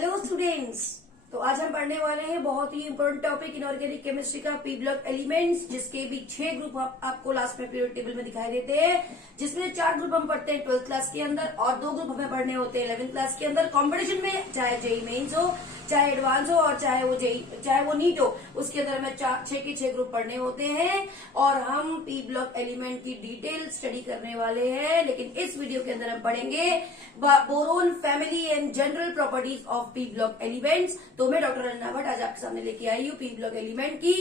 Hello students. तो आज हम पढ़ने वाले हैं बहुत ही इंपॉर्टेंट टॉपिक इनऑर्गेनिक केमिस्ट्री का पी ब्लॉक एलिमेंट्स, जिसके भी 6 ग्रुप आपको लास्ट में पीरियड टेबल में दिखाई देते हैं, जिसमें 4 ग्रुप हम पढ़ते हैं 12th क्लास के अंदर और 2 ग्रुप हमें पढ़ने होते हैं 11th क्लास के अंदर। कॉम्पिटिशन में चाहे जेई मेन्स हो, चाहे एडवांस हो और चाहे वो नीट हो, उसके अंदर हमें 6 के 6 ग्रुप पढ़ने होते हैं और हम पी ब्लॉक एलिमेंट की डिटेल स्टडी करने वाले हैं। लेकिन इस वीडियो के अंदर हम पढ़ेंगे boron family and general properties of P block elements. तो मैं डॉक्टर रंजना भट्ट आज आपके सामने लेके आई हूँ पी ब्लॉक एलिमेंट की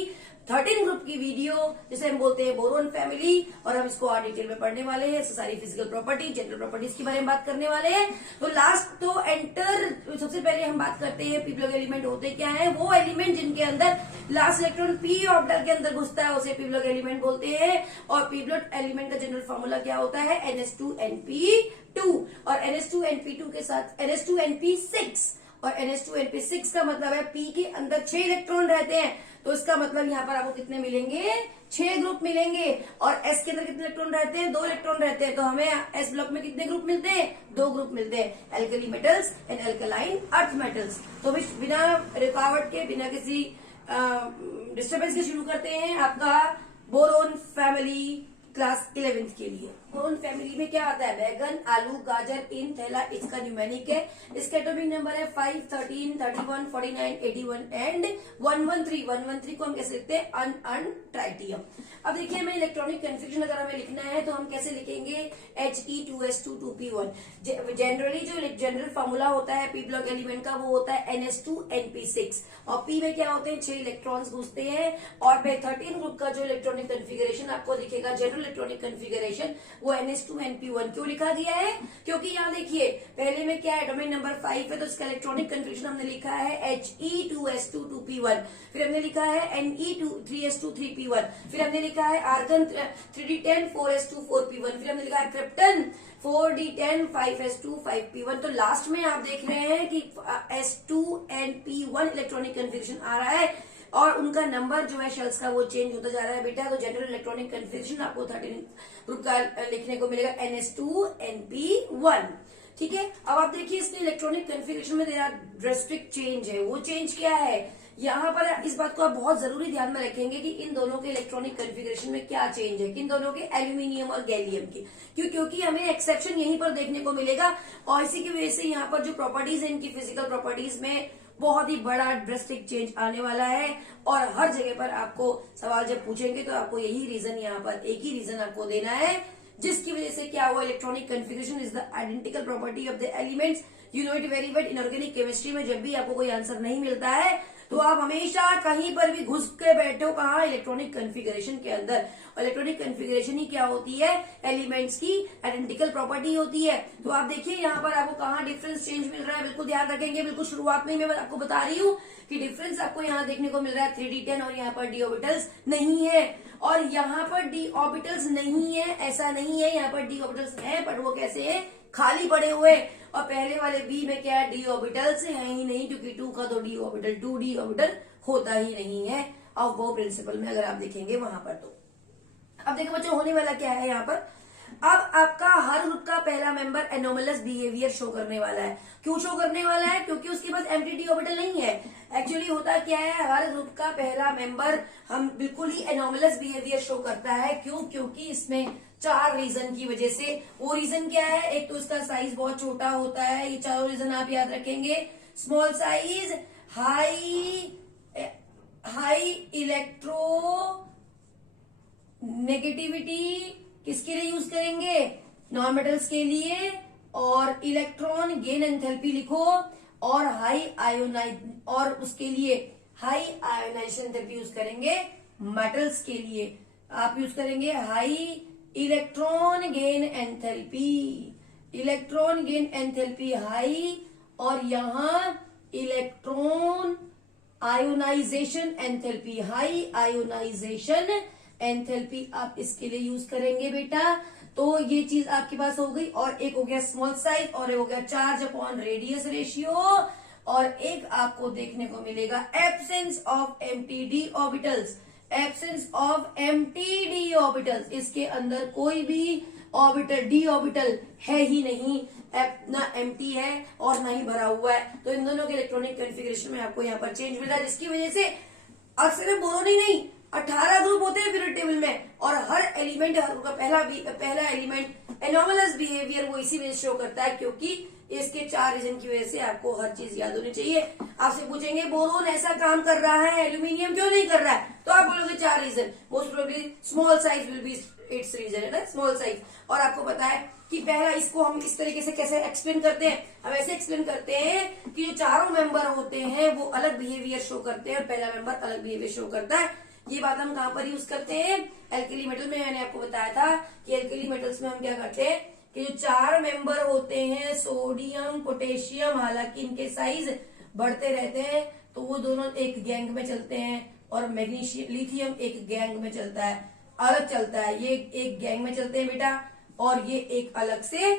13 ग्रुप की वीडियो, जिसे हम बोलते हैं बोरोन फैमिली, और हम इसको और डिटेल में पढ़ने वाले हैं। सारी फिजिकल प्रॉपर्टी, जनरल प्रॉपर्टीज के बारे में बात करने वाले हैं। तो लास्ट तो एंटर, सबसे पहले हम बात करते हैं पी ब्लॉक एलिमेंट होते क्या है। वो एलिमेंट जिनके अंदर लास्ट इलेक्ट्रॉन पी ऑर्बिटल के अंदर घुसता है उसे पी ब्लॉक एलिमेंट बोलते हैं। और पी ब्लॉक एलिमेंट का जनरल फॉर्मूला क्या होता है? NH2NP2। और NH2NP2 के साथ NH2NP6, और NH2NP6 का मतलब है P के अंदर 6 इलेक्ट्रॉन रहते हैं, तो इसका मतलब यहाँ पर आपको कितने मिलेंगे? 6 ग्रुप मिलेंगे। और S के अंदर कितने इलेक्ट्रॉन रहते हैं? 2 इलेक्ट्रॉन रहते हैं। तो हमें S ब्लॉक में कितने ग्रुप मिलते हैं? 2 ग्रुप मिलते हैं, alkali metals and alkaline earth metals. तो बिना रुकावट के, बिना किसी डिस्टर्बेंस के शुरू करते हैं आपका बोरोन फैमिली क्लास 11th के लिए। बोरोन फैमिली में क्या आता है? बैगन, आलू, गाजर, इन, थैला, इसका न्यूमेरिक है। इसका एटॉमिक नंबर है 5, 13, 31, 49, 81 एंड 113। 113 को हम कैसे लिखते हैं? अन ट्राइटियम। अब देखिए, हमें इलेक्ट्रॉनिक कन्फ्यूजन अगर हमें लिखना है तो हम कैसे लिखेंगे? He2S2 जनरली जो जनरल फॉर्मूला होता है पी ब्लॉक एलिमेंट का, वो होता है NH2NP6। और पी में क्या होते हैं? 6 इलेक्ट्रॉन्स घुसते हैं। और 13 ग्रुप का जो इलेक्ट्रॉनिक कन्फिगरेशन आपको दिखेगा, जनरल इलेक्ट्रॉनिक कन्फिगरेशन, वो NH2NP1 क्यों लिखा गया है? क्योंकि यहाँ देखिए, पहले में क्या है? एटॉमिक नंबर 5 है, तो इसका इलेक्ट्रॉनिक कन्फिगरेशन हमने लिखा है He2S2 फिर हमने लिखा है Ne3S2 फिर हमने लिखा है आर्गन 3D10 4S2 फिर हमने लिखा है क्रिप्टन 4D10 5S2 तो लास्ट में आप देख रहे हैं कि S2NP1 इलेक्ट्रॉनिक कन्फिगरेशन आ रहा है और उनका नंबर जो है शेल्स का वो चेंज होता जा रहा है बेटा। तो जनरल इलेक्ट्रॉनिक कन्फिगरेशन आपको 13 ग्रुप का लिखने को मिलेगा NH2NP1। ठीक है। अब आप देखिए, इसमें इलेक्ट्रॉनिक कन्फिगरेशन में देर ड्रास्टिक चेंज है। वो चेंज क्या है? यहाँ पर इस बात को आप बहुत जरूरी ध्यान में रखेंगे कि इन दोनों के इलेक्ट्रॉनिक कन्फिगरेशन में क्या चेंज है, किन दोनों के? एल्यूमिनियम और गैलियम की। क्योंकि हमें एक्सेप्शन यहीं पर देखने को मिलेगा और इसी की वजह से यहाँ पर जो प्रॉपर्टीज है इनकी फिजिकल प्रॉपर्टीज में बहुत ही बड़ा ड्रास्टिक चेंज आने वाला है। और हर जगह पर आपको सवाल जब पूछेंगे तो आपको यही रीजन, यहाँ पर एक ही रीजन आपको देना है, जिसकी वजह से क्या हुआ? Electronic configuration is the identical property of the elements. You know it very well. Inorganic chemistry में जब भी आपको कोई आंसर नहीं मिलता है तो आप हमेशा कहीं पर भी घुस के बैठे हो, कहाँ? इलेक्ट्रॉनिक कन्फिगरेशन के अंदर। और इलेक्ट्रॉनिक कन्फिगरेशन ही क्या होती है? एलिमेंट्स की आइडेंटिकल प्रॉपर्टी होती है। तो आप देखिए, यहाँ पर आपको कहाँ डिफरेंस चेंज मिल रहा है, बिल्कुल ध्यान रखेंगे। बिल्कुल शुरुआत में मैं आपको बता रही हूँ कि डिफरेंस आपको यहाँ देखने को मिल रहा है 3D10 और यहाँ पर डी ऑर्बिटल्स नहीं है। और यहाँ पर डी ऑर्बिटल्स नहीं है, ऐसा नहीं है, यहाँ पर डी ऑर्बिटल्स है, पर वो कैसे है? खाली पड़े हुए। और पहले वाले बी में क्या है? डी ऑर्बिटल्स है ही नहीं, क्योंकि 2 का तो डी ऑर्बिटल 2D ऑर्बिटल होता ही नहीं है। और वो प्रिंसिपल में अगर आप देखेंगे वहां पर, तो अब देखो बच्चों, होने वाला क्या है यहाँ पर? अब आपका हर ग्रुप का पहला मेंबर एनोमलस बिहेवियर शो करने वाला है। क्यों शो करने वाला है? क्योंकि उसके पास एम्प्टी डी ऑर्बिटल नहीं है। एक्चुअली होता क्या है, हर ग्रुप का पहला मेंबर हम बिल्कुल ही एनोमलस बिहेवियर शो करता है। क्यों? क्योंकि इसमें 4 रीजन की वजह से। वो रीजन क्या है? एक तो इसका साइज बहुत छोटा होता है, ये चारों रीजन आप याद रखेंगे। Small size, high electro negativity, किसके लिए यूज करेंगे? नॉन मेटल्स के लिए। और इलेक्ट्रॉन गेन एंथैल्पी लिखो। और हाई आयोनाइज, और उसके लिए हाई आयोनाइजेशन एंथैल्पी यूज करेंगे मेटल्स के लिए। आप यूज करेंगे high electron gain enthalpy. Electron gain enthalpy high, और यहां electron ionisation enthalpy, high ionisation enthalpy आप इसके लिए यूज करेंगे बेटा। तो ये चीज आपके पास हो गई। और एक हो गया स्मॉल साइज, और एक हो गया चार्ज अपॉन रेडियस रेशियो, और एक आपको देखने को मिलेगा absence of empty D orbitals. Absence of empty D orbitals, इसके अंदर कोई भी ऑर्बिटल डी ऑर्बिटल है ही नहीं, ना एम्प्टी है और ना ही भरा हुआ है। तो इन दोनों के इलेक्ट्रॉनिक कॉन्फ़िगरेशन में आपको यहाँ पर चेंज मिल रहा है, जिसकी वजह से और सिर्फ बोरोन ही नहीं 18 ग्रुप होते हैं पीरियोडिक टेबल में, और हर एलिमेंट, हर ग्रुप का पहला एलिमेंट एनोमलस बिहेवियर वो इसी वजह से शो करता है, क्योंकि इसके 4 रीजन की वजह से आपको हर चीज याद होनी चाहिए। आपसे पूछेंगे बोरोन ऐसा काम कर रहा है, एल्यूमिनियम क्यों नहीं कर रहा है, तो आप बोलोगे 4 reason. Most probably small size will be its reason, है ना, स्मॉल साइज। और आपको पता है कि पहला इसको हम इस तरीके से कैसे एक्सप्लेन करते हैं, हम ऐसे एक्सप्लेन करते हैं कि जो चारों मेंबर होते हैं वो अलग बिहेवियर शो करते हैं और पहला मेंबर अलग बिहेवियर शो करता है। ये बात हम कहाँ पर यूज करते हैं, एल्कली मेटल में। मैंने आपको बताया था कि एल्कली मेटल्स में हम क्या करते हैं कि जो 4 मेंबर होते हैं सोडियम पोटेशियम, हालांकि इनके साइज बढ़ते रहते हैं तो वो दोनों एक गैंग में चलते हैं, और मैग्नीशियम लिथियम एक गैंग में चलता है, अलग चलता है। ये एक गैंग में चलते हैं बेटा, और ये एक अलग से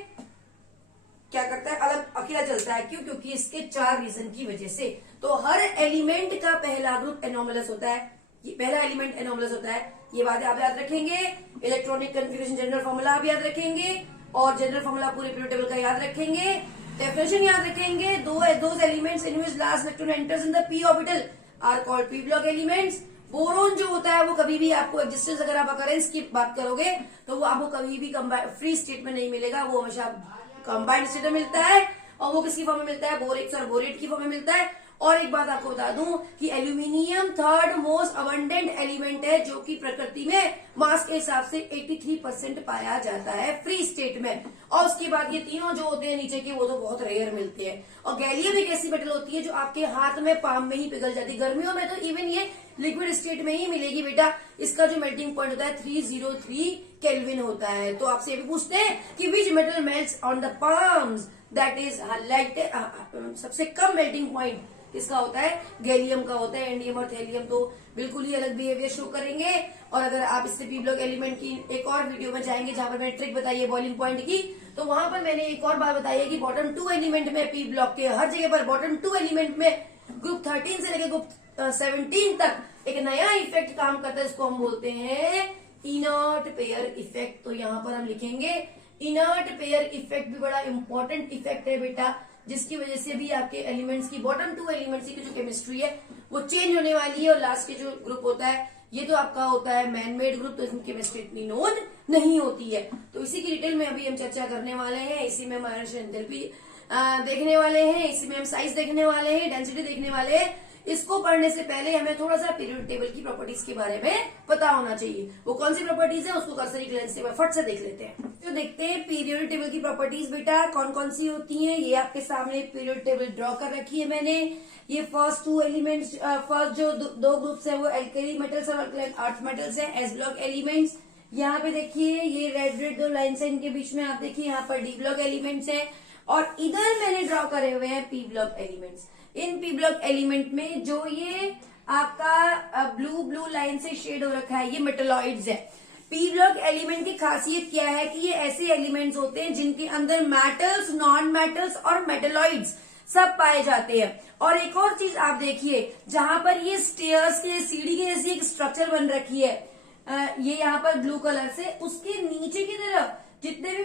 क्या करता है, अलग अकेला चलता है। क्यों? क्योंकि इसके 4 रीजन की वजह से। तो हर एलिमेंट का पहला ग्रुप एनोमलस होता है, ये पहला एलिमेंट एनोमलस होता है। ये बातें आप याद रखेंगे, इलेक्ट्रॉनिक कन्फिगरेशन जनरल फॉर्मूला आप याद रखेंगे, और जनरल फॉर्मूला पूरे पीरियोडिक टेबल का याद रखेंगे, डेफिनेशन याद रखेंगे। Those elements in which last electron enters in the p orbital are called p block elements. Boron जो होता है वो कभी भी आपको एक्जिस्टेंस, अगर आप अकरेंस की बात करोगे तो वो आपको कभी भी फ्री स्टेट में नहीं मिलेगा, वो हमेशा कंबाइंड स्टेट में मिलता है। और वो किसकी फॉर्म में मिलता है, बोरेक्स और बोरेट की फॉर्म में मिलता है। और एक बात आपको बता दूं कि aluminium 3rd most abundant element है, जो कि प्रकृति में मास के हिसाब से 83% पाया जाता है फ्री स्टेट में। और उसके बाद ये तीनों जो होते हैं नीचे के, वो तो बहुत रेयर मिलते हैं। और गैलियम एक ऐसी मेटल होती है जो आपके हाथ में, पाम में ही पिघल जाती है। गर्मियों में तो इवन ये लिक्विड स्टेट में ही मिलेगी बेटा। इसका जो मेल्टिंग पॉइंट होता है 303 केल्विन होता है। तो आपसे ये भी पूछते हैं कि which metal melts on the palms, that is highlighted. सबसे कम मेल्टिंग पॉइंट इसका होता है, गैलियम का होता है। एंडियम और थैलियम तो बिल्कुल ही अलग बिहेवियर शो करेंगे। और अगर आप इससे पी ब्लॉक एलिमेंट की एक और वीडियो में जाएंगे जहां पर मैंने ट्रिक बताई है बॉइलिंग पॉइंट की, तो वहां पर मैंने एक और बात बताई है कि बॉटम 2 एलिमेंट में, पी ब्लॉक के हर जगह पर बॉटम 2 एलिमेंट में ग्रुप 13 से लेकर ग्रुप 17 तक एक नया इफेक्ट काम करता है, इसको हम बोलते हैं इनर्ट पेयर इफेक्ट। तो यहाँ पर हम लिखेंगे इनर्ट पेयर इफेक्ट भी बड़ा इंपॉर्टेंट इफेक्ट है बेटा, जिसकी वजह से भी आपके एलिमेंट्स की, बॉटम 2 एलिमेंट्स की जो केमिस्ट्री है वो चेंज होने वाली है। और लास्ट के जो ग्रुप होता है ये तो आपका होता है मैन मेड ग्रुप, तो इसमें केमिस्ट्री इतनी नोन नहीं होती है। तो इसी की डिटेल में अभी हम चर्चा करने वाले हैं। इसी में हम आयरन एंथैल्पी देखने वाले हैं, इसी में हम साइज देखने वाले हैं, डेंसिटी देखने वाले हैं। इसको पढ़ने से पहले हमें थोड़ा सा पीरियोडिक टेबल की प्रॉपर्टीज के बारे में पता होना चाहिए। वो कौन सी प्रॉपर्टीज है उसको कर्सरी ग्लेंस से फट से देख लेते हैं। तो देखते हैं पीरियोडिक टेबल की प्रॉपर्टीज बेटा कौन कौन सी होती हैं। ये आपके सामने पीरियोडिक टेबल ड्रॉ कर रखी है मैंने। ये फर्स्ट 2 एलिमेंट्स, फर्स्ट जो 2 ग्रुप्स है वो एल्कली मेटल्स और अर्थ मेटल्स है, एस ब्लॉक एलिमेंट्स। यहाँ पे देखिए ये रेड 2 लाइन्स है, इनके बीच में आप देखिए यहाँ पर डी ब्लॉक एलिमेंट्स है, और इधर मैंने ड्रॉ करे हुए हैं P block elements. In P block element में जो ये आपका ब्लू लाइन से शेड हो रखा है ये मेटलॉइड्स है। पी ब्लॉक एलिमेंट की खासियत क्या है कि ये ऐसे एलिमेंट्स होते हैं जिनके अंदर मेटल्स, नॉन मेटल्स और मेटलॉइड्स सब पाए जाते हैं। और एक और चीज आप देखिए, जहां पर ये स्टेयर्स के, सीढ़ी के जैसी एक स्ट्रक्चर बन रखी है, ये यहाँ पर ब्लू कलर से, उसके नीचे की तरफ जितने भी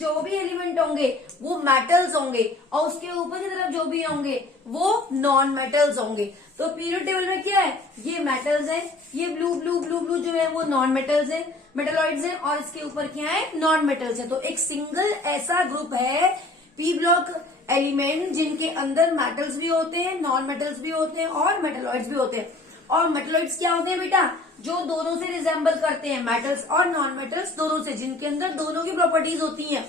जो भी एलिमेंट होंगे वो मेटल्स होंगे, और उसके ऊपर की तरफ जो भी होंगे वो नॉन मेटल्स होंगे। तो पीरियोडिक टेबल में क्या है, ये मेटल्स है, ये ब्लू जो है वो नॉन मेटल्स है, मेटलॉइड्स है, और इसके ऊपर क्या है, नॉन मेटल्स है। तो एक सिंगल ऐसा ग्रुप है पी ब्लॉक एलिमेंट जिनके अंदर मेटल्स भी होते हैं, नॉन मेटल्स भी होते हैं और मेटलॉइड्स भी होते हैं। और मेटलॉइड्स क्या होते हैं बेटा, जो दोनों से रिजेंबल करते हैं, मेटल्स और नॉन मेटल्स दोनों से, जिनके अंदर दोनों की प्रॉपर्टीज होती हैं,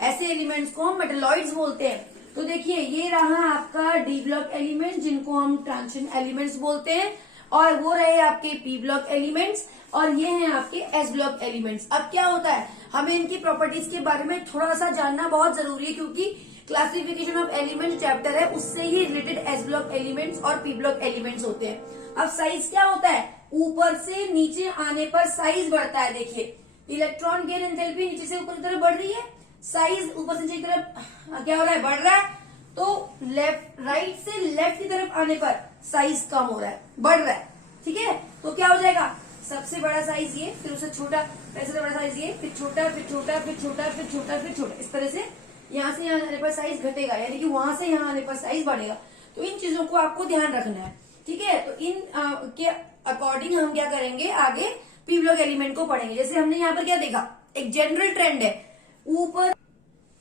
ऐसे एलिमेंट्स को हम मेटलॉइड्स बोलते हैं। तो देखिए ये रहा आपका डी ब्लॉक एलिमेंट जिनको हम ट्रांजिशन एलिमेंट्स बोलते हैं, और वो रहे आपके पी ब्लॉक एलिमेंट्स, और ये हैं आपके एस ब्लॉक एलिमेंट्स। अब क्या होता है, हमें इनकी प्रॉपर्टीज के बारे में थोड़ा सा जानना बहुत जरूरी है, क्योंकि क्लासिफिकेशन ऑफ एलिमेंट चैप्टर है, उससे ही रिलेटेड एस ब्लॉक एलिमेंट्स और पी ब्लॉक एलिमेंट्स होते हैं। अब साइज क्या होता है, ऊपर से नीचे आने पर साइज बढ़ता है। देखिए इलेक्ट्रॉन गेन एंथैल्पी नीचे से ऊपर की तरफ बढ़ रही है, साइज ऊपर से नीचे की तरफ क्या हो रहा है, बढ़ रहा है। तो राइट से लेफ्ट की तरफ आने पर साइज कम हो रहा है, बढ़ रहा है, ठीक है। तो क्या हो जाएगा, सबसे बड़ा साइज ये, फिर उससे छोटा, फिर सबसे बड़ा साइज ये, फिर छोटा, फिर छोटा, फिर छोटा, फिर छोटा, फिर छोटा। इस तरह से यहाँ से यहाँ आने पर साइज घटेगा, यानी कि वहां से यहाँ आने पर साइज बढ़ेगा। तो इन चीजों को आपको ध्यान रखना है, ठीक है। तो इन के अकॉर्डिंग हम क्या करेंगे, आगे पी ब्लॉक एलिमेंट को पढ़ेंगे। जैसे हमने यहाँ पर क्या देखा, एक जनरल ट्रेंड है ऊपर,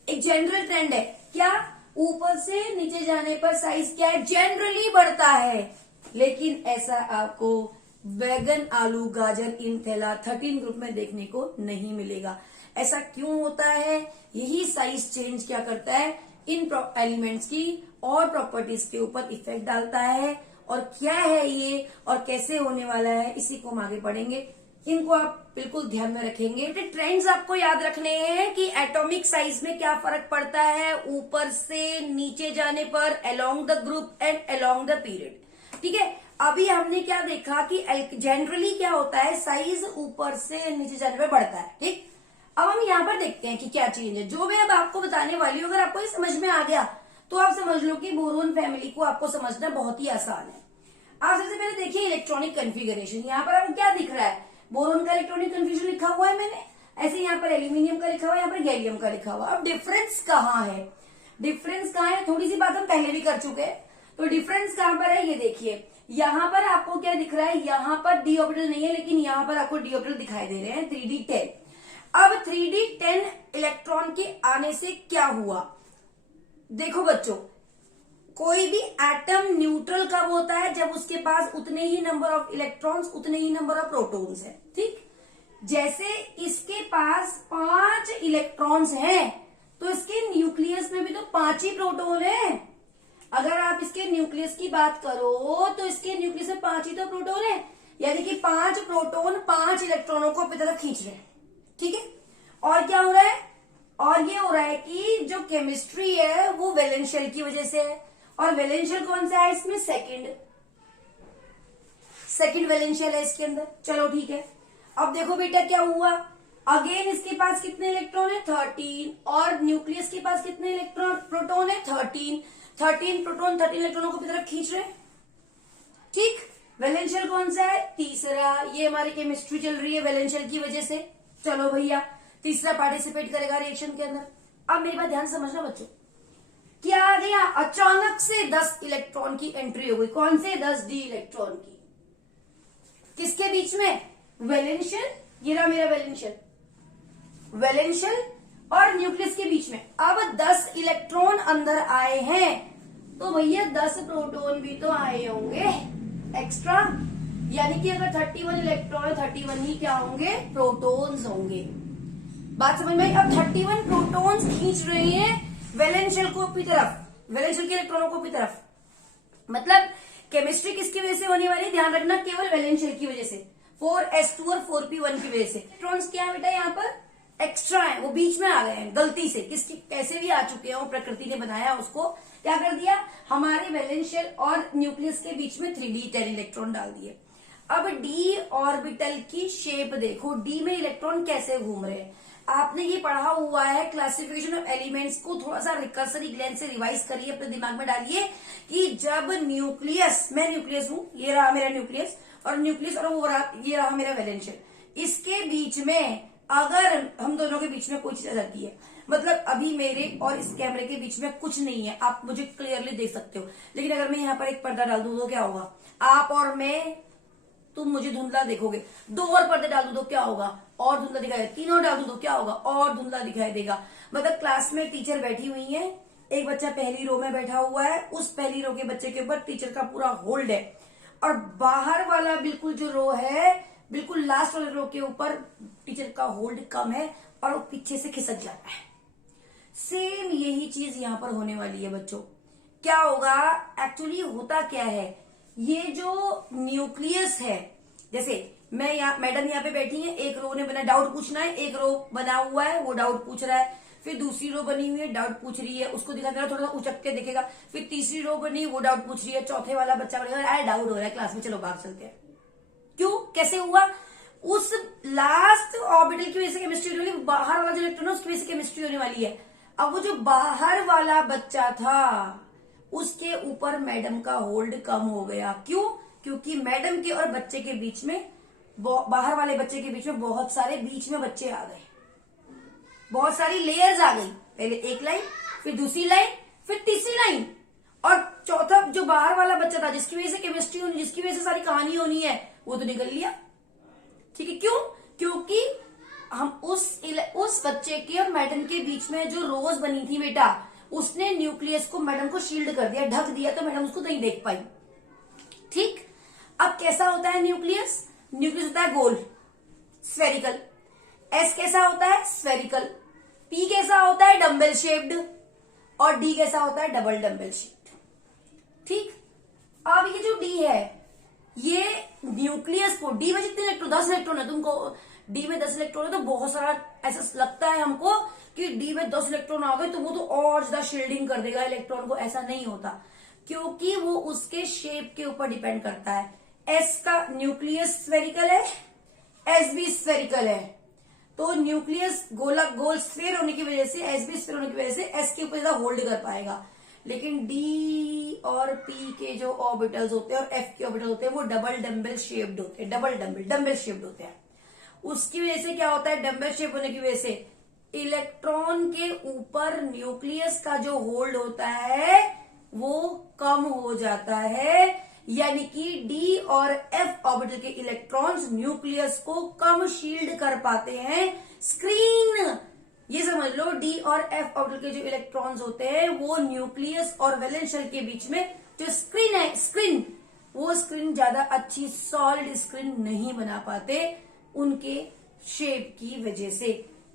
एक जनरल ट्रेंड है क्या, ऊपर से नीचे जाने पर साइज क्या है, जनरली बढ़ता है। लेकिन ऐसा आपको बैगन, आलू, गाजर इन थैला 13 ग्रुप में देखने को नहीं मिलेगा। ऐसा क्यों होता है, यही साइज चेंज क्या करता है, इन एलिमेंट्स की और प्रॉपर्टीज के ऊपर इफेक्ट डालता है। और क्या है ये और कैसे होने वाला है, इसी को हम आगे पढ़ेंगे। इनको आप बिल्कुल ध्यान में रखेंगे। ट्रेंड्स आपको याद रखने हैं कि एटॉमिक साइज में क्या फर्क पड़ता है ऊपर से नीचे जाने पर, along the group and along the period, ठीक है। अभी हमने क्या देखा कि जनरली क्या होता है, साइज ऊपर से नीचे जाने पर बढ़ता है, ठीक। अब हम यहाँ पर देखते हैं कि क्या चेंज है। जो मैं अब आपको बताने वाली हूँ, अगर आपको ये समझ में आ गया तो आप समझ लो कि बोरोन फैमिली को आपको समझना बहुत ही आसान है। आप सबसे पहले देखिए इलेक्ट्रॉनिक कन्फिगरेशन। यहाँ पर आपको क्या दिख रहा है, बोरोन का इलेक्ट्रॉनिक कन्फ्यूजन लिखा हुआ है मैंने, ऐसे यहाँ पर एल्यूमिनियम का लिखा हुआ है, यहाँ पर गैलियम का लिखा हुआ है। अब डिफरेंस कहाँ है, डिफरेंस कहाँ है, थोड़ी सी बात हम पहले भी कर चुके हैं। तो डिफरेंस कहाँ पर है, ये देखिए यहाँ पर आपको क्या दिख रहा है, यहाँ पर डी ऑर्बिटल नहीं है, लेकिन यहाँ पर आपको डी ऑर्बिटल दिखाई दे रहे हैं 3d10। अब 3d10 इलेक्ट्रॉन के आने से क्या हुआ, देखो बच्चों, कोई भी एटम न्यूट्रल कब होता है, जब उसके पास उतने ही नंबर ऑफ इलेक्ट्रॉन्स, उतने ही नंबर ऑफ प्रोटॉन्स है, ठीक। जैसे इसके पास 5 इलेक्ट्रॉन्स हैं, तो इसके न्यूक्लियस में भी तो 5 ही प्रोटॉन है। अगर आप इसके न्यूक्लियस की बात करो तो इसके न्यूक्लियस में 5 ही तो प्रोटॉन है, यानी कि 5 प्रोटॉन 5 इलेक्ट्रॉनों को अपनी तरफ खींच रहे हैं, ठीक है। और क्या हो रहा है, और ये हो रहा है कि जो केमिस्ट्री है वो वैलेंस शेल की वजह से है। और वैलेंस शेल कौन सा है इसमें, सेकंड वैलेंस शेल है इसके अंदर। चलो ठीक है, अब देखो बेटा क्या हुआ, अगेन इसके पास कितने इलेक्ट्रॉन है, 13, और न्यूक्लियस के पास कितने इलेक्ट्रॉन प्रोटॉन है, 13 प्रोटॉन 13 इलेक्ट्रॉनों को अपनी तरफ खींच रहे हैं, ठीक। वैलेंस शेल कौन सा है, तीसरा। ये हमारी केमिस्ट्री चल रही है वैलेंस शेल की वजह से। चलो भैया, तीसरा पार्टिसिपेट करेगा रिएक्शन के अंदर। अब मेरी बात ध्यान समझना बच्चों, क्या आ गया, अचानक से 10 इलेक्ट्रॉन की एंट्री हो गई, कौन से, 10d इलेक्ट्रॉन की, किसके बीच में, वैलेंस शेल, ये रहा मेरा वैलेंस शेल, वैलेंस शेल और न्यूक्लियस के बीच में। अब 10 इलेक्ट्रॉन अंदर आए हैं, तो भैया 10 प्रोटॉन भी तो आए होंगे एक्स्ट्रा, यानी कि अगर 31 इलेक्ट्रॉन है, 31 ही क्या होंगे, प्रोटॉन्स होंगे। बात समझ में आई। अब 31 प्रोटॉन्स खींच रहे हैं वैलेंस शेल को अपनी तरफ, वैलेंस शेल के इलेक्ट्रॉनों को अपनी तरफ। मतलब केमिस्ट्री किसकी वजह से होने वाली, ध्यान रखना, केवल वैलेंस शेल की वजह से, 4s2 और 4p1 की वजह से। इलेक्ट्रॉन्स क्या है बेटा, यहाँ पर एक्स्ट्रा है, वो बीच में आ गए हैं गलती से, किसकी कैसे भी आ चुके हैं, वो प्रकृति ने बनाया उसको, क्या कर दिया, हमारे वैलेंस शेल और न्यूक्लियस के बीच में 3d10 इलेक्ट्रॉन डाल दिए। अब डी ऑर्बिटल की शेप देखो, डी में इलेक्ट्रॉन कैसे घूम रहे हैं। आपने ये पढ़ा हुआ है क्लासिफिकेशन ऑफ एलिमेंट्स को, थोड़ा सा रिकर्सरी ग्लैंड से रिवाइज करिए, अपने दिमाग में डालिए कि जब न्यूक्लियस, मैं न्यूक्लियस हूं, ये रहा मेरा न्यूक्लियस, और न्यूक्लियस और वो रहा, ये रहा मेरा वैलेंस शेल, इसके बीच में अगर हम दोनों के बीच में कोई चीज आ जाती है, मतलब अभी मेरे और इस कैमरे के बीच में कुछ नहीं है, आप मुझे क्लियरली देख सकते हो, लेकिन अगर मैं यहाँ पर एक पर्दा डाल दूं तो क्या होगा, आप और मैं, तुम मुझे धुंधला देखोगे। 2 और पर्दे डाल दूं तो क्या होगा, और धुंधला दिखाई देगा। 3 और डाल दूं तो क्या होगा, और धुंधला दिखाई देगा। मतलब क्लास में टीचर बैठी हुई है, एक बच्चा पहली रो में बैठा हुआ है, उस पहली रो के बच्चे के ऊपर टीचर का पूरा होल्ड है, और बाहर वाला बिल्कुल जो रो है, बिल्कुल लास्ट वाले रो के ऊपर टीचर का होल्ड कम है और वो पीछे से खिसक जाता है। सेम यही चीज यहाँ पर होने वाली है बच्चों। क्या होगा, एक्चुअली होता क्या है, ये जो न्यूक्लियस है, जैसे मैं यहाँ, मैडम यहाँ पे बैठी है, एक रो ने बना, डाउट पूछना है, एक रो बना हुआ है, वो डाउट पूछ रहा है, फिर दूसरी रो बनी हुई है, डाउट पूछ रही है, उसको दिखा दे रहा, थोड़ा सा उचक के देखेगा, फिर तीसरी रो बनी, वो डाउट पूछ रही है, चौथे वाला बच्चा बोलेगा अरे डाउट हो रहा है क्लास में, चलो बाहर चलते हैं। क्यों, कैसे हुआ, उस लास्ट ऑर्बिटल की वजह से केमिस्ट्री होने वाली, बाहर वाला जो इलेक्ट्रॉन है उसकी वजह से केमिस्ट्री होने वाली है। अब वो जो बाहर वाला बच्चा था उसके ऊपर मैडम का होल्ड कम हो गया। क्यों, क्योंकि मैडम के और बच्चे के बीच में बाहर वाले बच्चे के बीच में बहुत सारे बीच में बच्चे आ गए, बहुत सारी लेयर्स आ गई। पहले एक लाइन, फिर दूसरी लाइन, फिर तीसरी लाइन, और चौथा जो बाहर वाला बच्चा था जिसकी वजह से केमिस्ट्री होनी, जिसकी वजह से सारी कहानी होनी है, वो तो निकल लिया। ठीक है, क्यों? क्योंकि हम उस बच्चे के और मैडम के बीच में जो रोज बनी थी बेटा, उसने न्यूक्लियस को, मैडम को शील्ड कर दिया, ढक दिया, तो मैडम उसको नहीं देख पाई। ठीक, अब कैसा होता है न्यूक्लियस? न्यूक्लियस होता है गोल, स्फेरिकल। एस कैसा होता है? स्फेरिकल। पी कैसा होता है? Dumbbell shaped. और डी कैसा होता है? Double dumbbell shaped. ठीक, अब ये जो डी है, ये न्यूक्लियस को, डी में जितने इलेक्ट्रॉन, 10 इलेक्ट्रॉन है, तुमको डी में 10 इलेक्ट्रॉन है तो बहुत सारा ऐसा लगता है हमको कि डी में 10 इलेक्ट्रॉन आ गए तो वो तो और ज्यादा शील्डिंग कर देगा इलेक्ट्रॉन को। ऐसा नहीं होता, क्योंकि वो उसके शेप के ऊपर डिपेंड करता है। एस का न्यूक्लियस स्फेरिकल है, एस भी स्फेरिकल है, तो न्यूक्लियस गोल स्फेयर होने की वजह से, एस भी स्फेयर होने की वजह से एस के ऊपर ज्यादा होल्ड कर पाएगा। लेकिन डी और पी के जो ऑर्बिटल्स होते हैं और एफ के ऑर्बिटल होते हैं वो डबल डम्बल शेप्ड होते हैं, डबल डम्बल शेप्ड होते हैं। उसकी वजह से क्या होता है? डम्बल शेप होने की वजह से इलेक्ट्रॉन के ऊपर न्यूक्लियस का जो होल्ड होता है वो कम हो जाता है, यानी कि डी और एफ ऑर्बिटल के इलेक्ट्रॉन्स न्यूक्लियस को कम शील्ड कर पाते हैं। स्क्रीन, ये समझ लो, डी और एफ ऑर्बिटल के जो इलेक्ट्रॉन्स होते हैं वो न्यूक्लियस और वैलेंस शेल के बीच में जो स्क्रीन है, स्क्रीन, वो स्क्रीन ज्यादा अच्छी सॉलिड स्क्रीन नहीं बना पाते उनके शेप की वजह से।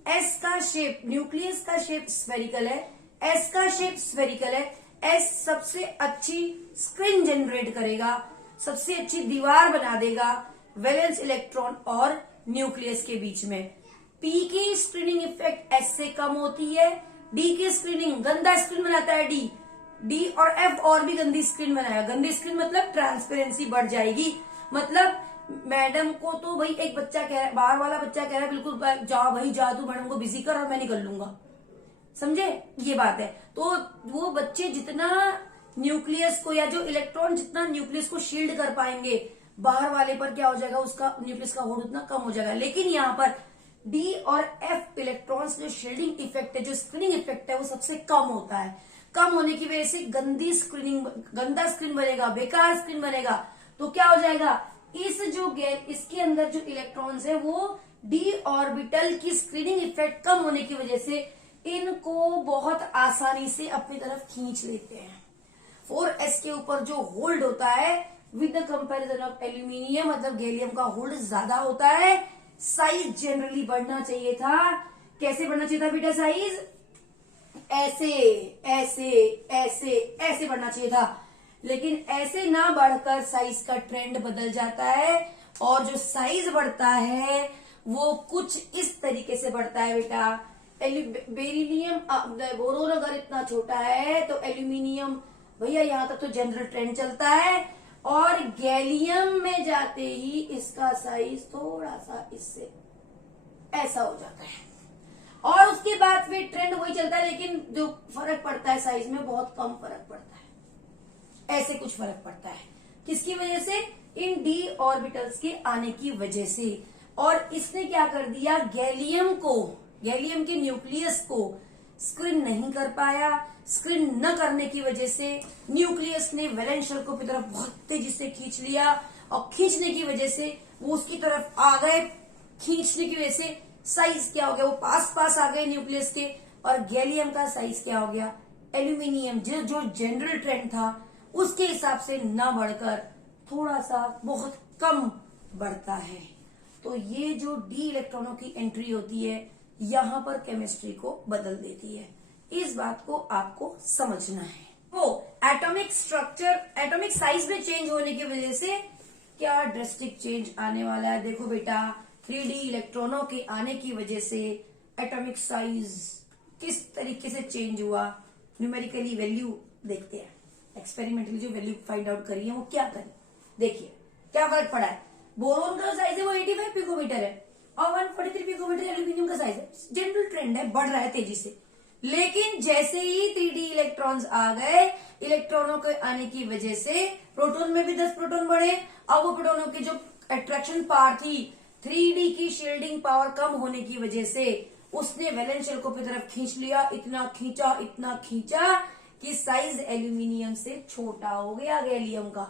एस का शेप, न्यूक्लियस का शेप स्फेरिकल है, एस का शेप स्फेरिकल है। एस सबसे अच्छी स्क्रीन जनरेट करेगा, सबसे अच्छी दीवार बना देगा वैलेंस इलेक्ट्रॉन और न्यूक्लियस के बीच में। पी की स्क्रीनिंग इफेक्ट एस से कम होती है, डी की स्क्रीनिंग, गंदा स्क्रीन बनाता है डी और एफ और भी गंदी स्क्रीन बनाएगा। गंदी स्क्रीन मतलब ट्रांसपेरेंसी बढ़ जाएगी, मतलब मैडम को तो भाई एक बच्चा कह रहा है, बाहर वाला बच्चा कह रहा है बिल्कुल जा भाई जा, तू मैडम को बिजी कर और मैं निकल लूंगा, समझे? ये बात है। तो वो बच्चे जितना न्यूक्लियस को, या जो इलेक्ट्रॉन जितना न्यूक्लियस को शील्ड कर पाएंगे, बाहर वाले पर क्या हो जाएगा, उसका न्यूक्लियस का होल्ड उतना कम हो जाएगा। लेकिन यहाँ पर डी और एफ इलेक्ट्रॉन्स जो शील्डिंग इफेक्ट है, जो स्क्रीनिंग इफेक्ट है, वो सबसे कम होता है। कम होने की वजह से गंदी स्क्रीनिंग, गंदा स्क्रीन बनेगा, बेकार स्क्रीन बनेगा। तो क्या हो जाएगा, इस जो इसके अंदर जो इलेक्ट्रॉन्स है वो डी ऑर्बिटल की स्क्रीनिंग इफेक्ट कम होने की वजह से इनको बहुत आसानी से अपनी तरफ खींच लेते हैं। 4s के ऊपर जो होल्ड होता है with the comparison of aluminium, मतलब गैलियम का होल्ड ज्यादा होता है। साइज जनरली बढ़ना चाहिए था। कैसे बढ़ना चाहिए था बेटा साइज? ऐसे ऐसे ऐसे ऐसे बढ़ना चाहिए था, लेकिन ऐसे ना बढ़कर साइज का ट्रेंड बदल जाता है, और जो साइज बढ़ता है वो कुछ इस तरीके से बढ़ता है बेटा। बेरिलियम, बोरोन अगर इतना छोटा है तो एल्यूमिनियम, भैया यहां तक तो जनरल ट्रेंड चलता है, और गैलियम में जाते ही इसका साइज थोड़ा सा इससे ऐसा हो जाता है, और उसके बाद फिर ट्रेंड वही चलता है, लेकिन जो फर्क पड़ता है साइज में बहुत कम फर्क पड़ता है। ऐसे कुछ फर्क पड़ता है, किसकी वजह से? इन डी ऑर्बिटल्स के आने की वजह से। और इसने क्या कर दिया, गैलियम को, गैलियम के न्यूक्लियस को स्क्रीन नहीं कर पाया। स्क्रीन न करने की वजह से न्यूक्लियस ने वैलेंस शेल को अपनी तरफ बहुत तेजी से खींच लिया, और खींचने की वजह से वो उसकी तरफ आ गए। खींचने की वजह से साइज क्या हो गया, वो पास पास आ गए न्यूक्लियस के, और गैलियम का साइज क्या हो गया, एल्यूमिनियम जो जनरल ट्रेंड था उसके हिसाब से न बढ़कर थोड़ा सा बहुत कम बढ़ता है। तो ये जो डी इलेक्ट्रॉनों की एंट्री होती है यहां पर केमिस्ट्री को बदल देती है। इस बात को आपको समझना है। वो एटॉमिक स्ट्रक्चर, एटॉमिक साइज में चेंज होने की वजह से क्या ड्रेस्टिक चेंज आने वाला है। देखो बेटा, 3D इलेक्ट्रॉनों के आने की वजह से एटॉमिक साइज किस तरीके से चेंज हुआ, न्यूमेरिकली वैल्यू देखते हैं। एक्सपेरिमेंटली जो वैल्यू फाइंड आउट करी है वो क्या करी, देखिए क्या फर्क पड़ा है। बोरोन का साइज है वो 85 पिकोमीटर है, और 143 पिकोमीटर एल्यूमिनियम का साइज है। जनरल ट्रेंड है, बढ़ रहा है तेजी से। लेकिन जैसे ही 3D इलेक्ट्रॉन्स आ गए, इलेक्ट्रॉनों के आने की वजह से प्रोटॉन में भी 10 प्रोटॉन बढ़े, और वो प्रोटॉनों के जो अट्रैक्शन पावर थी 3D की शील्डिंग पावर कम होने की वजह से उसने वैलेंस शेल को अपनी तरफ खींच लिया, इतना खींचा कि साइज एल्यूमिनियम से छोटा हो गया गैलियम का।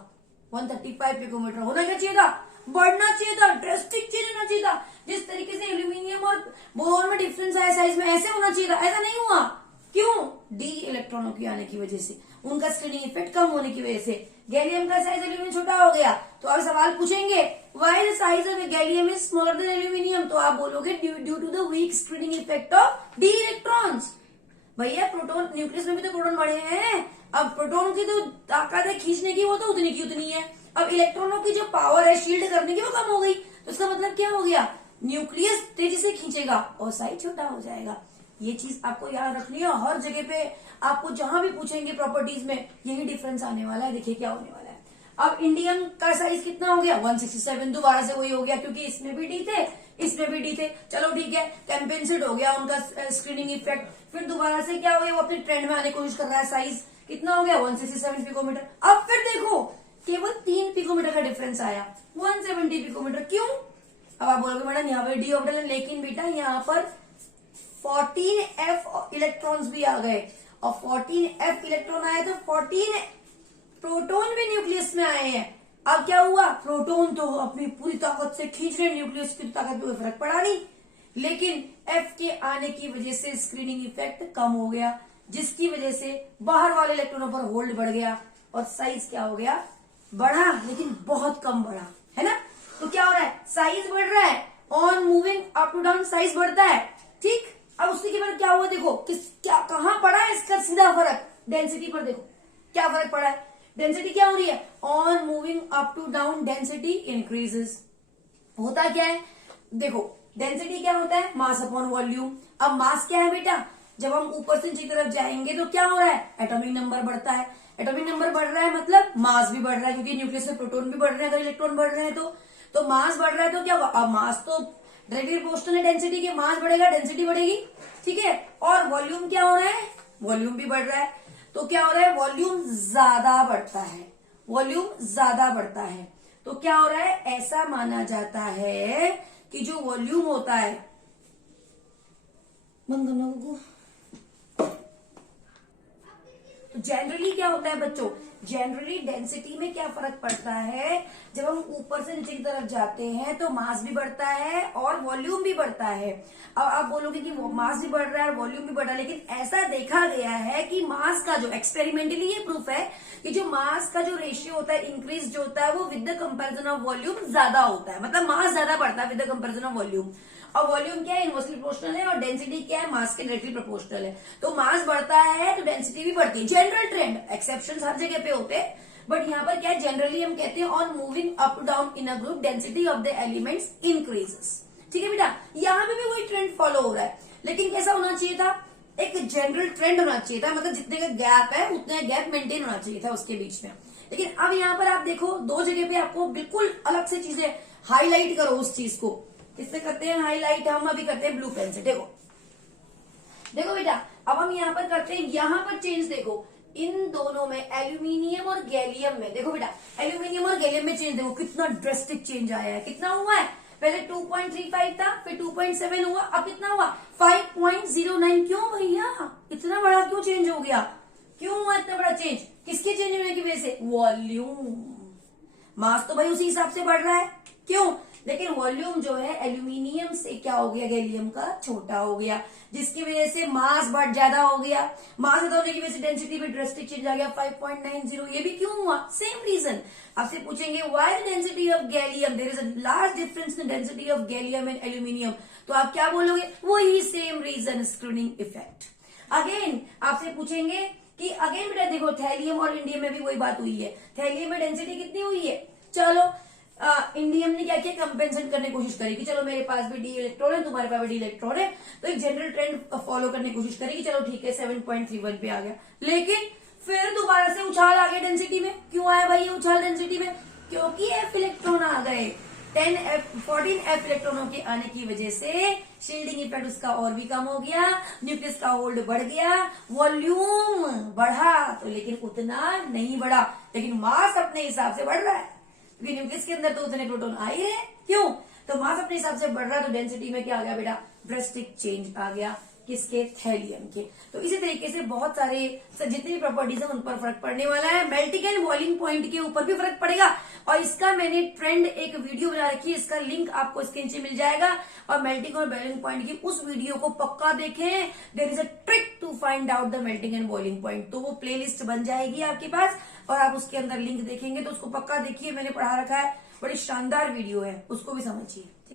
135 पिकोमीटर होना क्या चाहिए था, बढ़ना चाहिए था, ड्रेस्टिक चेंज होना चाहिए था। जिस तरीके से एल्यूमिनियम और बोरोन में डिफरेंस आया साइज में, ऐसे होना चाहिए था, ऐसा नहीं हुआ। क्यों? डी इलेक्ट्रॉनों के आने की वजह से, उनका स्क्रीनिंग इफेक्ट कम होने की वजह से गैलियम का साइज एल्यूमिनियम छोटा हो गया। तो आप सवाल पूछेंगे why the size of gallium is smaller than aluminium, तो आप बोलोगे due to the weak screening effect of d electrons. भैया प्रोटॉन, न्यूक्लियस में भी तो प्रोटॉन बढ़े हैं, अब प्रोटॉन की जो ताकत है खींचने की वो तो उतनी की उतनी है, अब इलेक्ट्रॉनों की जो पावर है शील्ड करने की वो कम हो गई। तो इसका मतलब क्या हो गया, न्यूक्लियस तेजी से खींचेगा और साइज छोटा हो जाएगा। ये चीज आपको याद रखनी है, हर जगह पे आपको जहां भी पूछेंगे प्रॉपर्टीज में यही डिफरेंस आने वाला है। देखिए क्या होने वाला है। अब इंडियम का साइज कितना हो गया 167, दोबारा से वही हो गया क्योंकि इसमें भी डी थे इसमें भी डी थे। चलो ठीक है, कंपेंसेट हो गया उनका स्क्रीनिंग इफेक्ट। फिर दोबारा से क्या हो गया, वो अपने ट्रेंड में आने की कोशिश कर रहा है। साइज कितना हो गया 167 पिकोमीटर। अब फिर देखो केवल 3 पिकोमीटर का डिफरेंस आया, 170 पिकोमीटर। क्यों? अब आप बोलोगे मैडम यहाँ पर डी ऑर्बिटल है, लेकिन बेटा यहाँ पर 14f इलेक्ट्रॉन्स भी आ गए और 14f इलेक्ट्रॉन आए तो 14 प्रोटॉन भी न्यूक्लियस में आए हैं। अब क्या हुआ, प्रोटॉन तो अपनी पूरी ताकत से खींच रहे, न्यूक्लियस की ताकत पे फर्क पड़ा नहीं, लेकिन F के आने की वजह से स्क्रीनिंग इफेक्ट कम हो गया, जिसकी वजह से बाहर वाले इलेक्ट्रॉनों पर होल्ड बढ़ गया और साइज क्या हो गया, बढ़ा, लेकिन बहुत कम बढ़ा, है ना। तो क्या हो रहा है, साइज बढ़ रहा है, on moving up to down size बढ़ता है, ठीक। अब उसके के बाद क्या हुआ, देखो क्या कहां पड़ा है इसका सीधा फर्क, डेंसिटी पर देखो क्या फर्क पड़ा है। डेंसिटी क्या हो रही है, on moving up to down density increases. होता क्या है, देखो डेंसिटी क्या होता है, मास अपॉन वॉल्यूम। अब मास क्या है बेटा, जब हम ऊपर से नीचे की तरफ जाएंगे तो क्या हो रहा है, एटॉमिक नंबर बढ़ता है। एटॉमिक नंबर बढ़ रहा है मतलब मास भी बढ़ रहा है, क्योंकि न्यूक्लियस में प्रोटॉन भी बढ़ रहे हैं, अगर इलेक्ट्रॉन बढ़ रहे हैं तो मास बढ़ रहा है। तो क्या हुआ, अब मास तो डायरेक्टली प्रोपोर्शनल है डेंसिटी के, मास बढ़ेगा डेंसिटी बढ़ेगी, ठीक है। और वॉल्यूम क्या हो रहा है, वॉल्यूम भी बढ़ रहा है। तो क्या हो रहा है, वॉल्यूम ज्यादा बढ़ता है, वॉल्यूम ज्यादा बढ़ता है। तो क्या हो रहा है, ऐसा माना जाता है कि जो वॉल्यूम होता है, बंद करना को, जनरली क्या होता है बच्चों, जनरली डेंसिटी में क्या फर्क पड़ता है, जब हम ऊपर से नीचे की तरफ जाते हैं तो मास भी बढ़ता है और वॉल्यूम भी बढ़ता है। अब आप बोलोगे कि मास भी बढ़ रहा है वॉल्यूम भी बढ़ रहा है, लेकिन ऐसा देखा गया है कि मास का जो एक्सपेरिमेंटली ये प्रूफ है कि जो मास का जो रेशियो होता है इंक्रीज जो होता है वो with the comparison of volume ज्यादा होता है, मतलब मास ज्यादा बढ़ता है with the comparison of volume. और वॉल्यूम क्या है, इनवर्सली प्रोपोर्शनल है, और डेंसिटी क्या है, मास के डायरेक्टली प्रोपोर्शनल है। तो मास बढ़ता है तो डेंसिटी भी बढ़ती है, जनरल ट्रेंड, एक्सेप्शंस हर जगह पे होते हैं, बट यहाँ पर क्या है, जनरली हम कहते हैं on moving up down in a group density of the elements increases. ठीक है बेटा, यहाँ पे भी वही ट्रेंड फॉलो हो रहा है, लेकिन कैसा होना चाहिए था, एक जनरल ट्रेंड होना चाहिए था, मतलब जितने का गैप है उतने गैप मेंटेन होना चाहिए था उसके बीच में। लेकिन अब यहाँ पर आप देखो दो जगह पे आपको बिल्कुल अलग से चीजें हाईलाइट करो उस चीज को, किससे करते हैं हाईलाइट, हम अभी करते हैं ब्लू पेन से। देखो देखो बेटा, अब हम यहाँ पर करते हैं, यहाँ पर चेंज देखो, इन दोनों में एल्यूमिनियम और गैलियम में, देखो बेटा एल्यूमिनियम और गैलियम में चेंज देखो कितना ड्रेस्टिक चेंज आया है। कितना हुआ है, पहले 2.35 था, फिर 2.7 हुआ, अब कितना हुआ 5.09। क्यों भैया इतना बड़ा क्यों चेंज हो गया, क्यों हुआ इतना बड़ा चेंज, किसके चेंज होने की वजह से, वॉल्यूम। मास तो भाई उसी हिसाब से बढ़ रहा है, क्यों, लेकिन वॉल्यूम जो है एल्यूमिनियम से क्या हो गया, गैलियम का छोटा हो गया, जिसकी वजह से मास बढ़ ज्यादा हो गया। मास ज्यादा होने की वजह से डेंसिटी में ड्रेस्टिक चेंज आ गया 5.90। ये भी क्यों हुआ, सेम रीजन। आपसे पूछेंगे why the density of gallium, there is a large difference in density of gallium and aluminium, तो आप क्या बोलोगे, वही same reason, screening effect. Again आपसे पूछेंगे कि अगेन बेटा देखो थैलियम और इंडियम में भी वही बात हुई है, थैलियम में डेंसिटी कितनी हुई है, चलो इंडियम ने क्या किया, कंपेंसेट करने की कोशिश करी कि चलो मेरे पास भी डी इलेक्ट्रॉन है, तुम्हारे पास भी डी इलेक्ट्रॉन है, तो एक जनरल ट्रेंड फॉलो करने की कोशिश करी कि चलो ठीक है 7.31 पे आ गया। लेकिन फिर दोबारा से उछाल आ गया डेंसिटी में। क्यों आया भाई ये उछाल डेंसिटी में, क्योंकि एफ इलेक्ट्रॉन आ गए, 14f इलेक्ट्रॉनों के आने की वजह से शील्डिंग इफेक्ट उसका और भी कम हो गया, न्यूक्लियस का होल्ड बढ़ गया, वॉल्यूम बढ़ा तो लेकिन उतना नहीं बढ़ा, लेकिन मास अपने हिसाब से बढ़ रहा है। क्योंकि न्यूक्लियस के अंदर तो उतने प्रोटॉन आ ही रहे। क्यों? तो मास अपने हिसाब से बढ़ रहा है, तो डेंसिटी में क्या आ गया बेटा? ड्रेस्टिक चेंज आ गया। किसके? थैलियम के। तो इसी तरीके से बहुत सारे जितनी भी प्रॉपर्टीज है उन पर फर्क पड़ने वाला है। मेल्टिंग एंड बॉइलिंग पॉइंट के ऊपर भी फर्क पड़ेगा, और इसका मैंने ट्रेंड एक वीडियो बना रखी है, इसका लिंक आपको स्क्रीन से मिल जाएगा। और मेल्टिंग और बॉइलिंग पॉइंट की उस वीडियो को पक्का देखें। There is a trick to find out the melting and boiling point. तो वो प्लेलिस्ट बन जाएगी आपके पास, और आप उसके अंदर लिंक देखेंगे तो उसको पक्का देखिए, मैंने पढ़ा रखा है, बड़ी शानदार वीडियो है, उसको भी समझिए।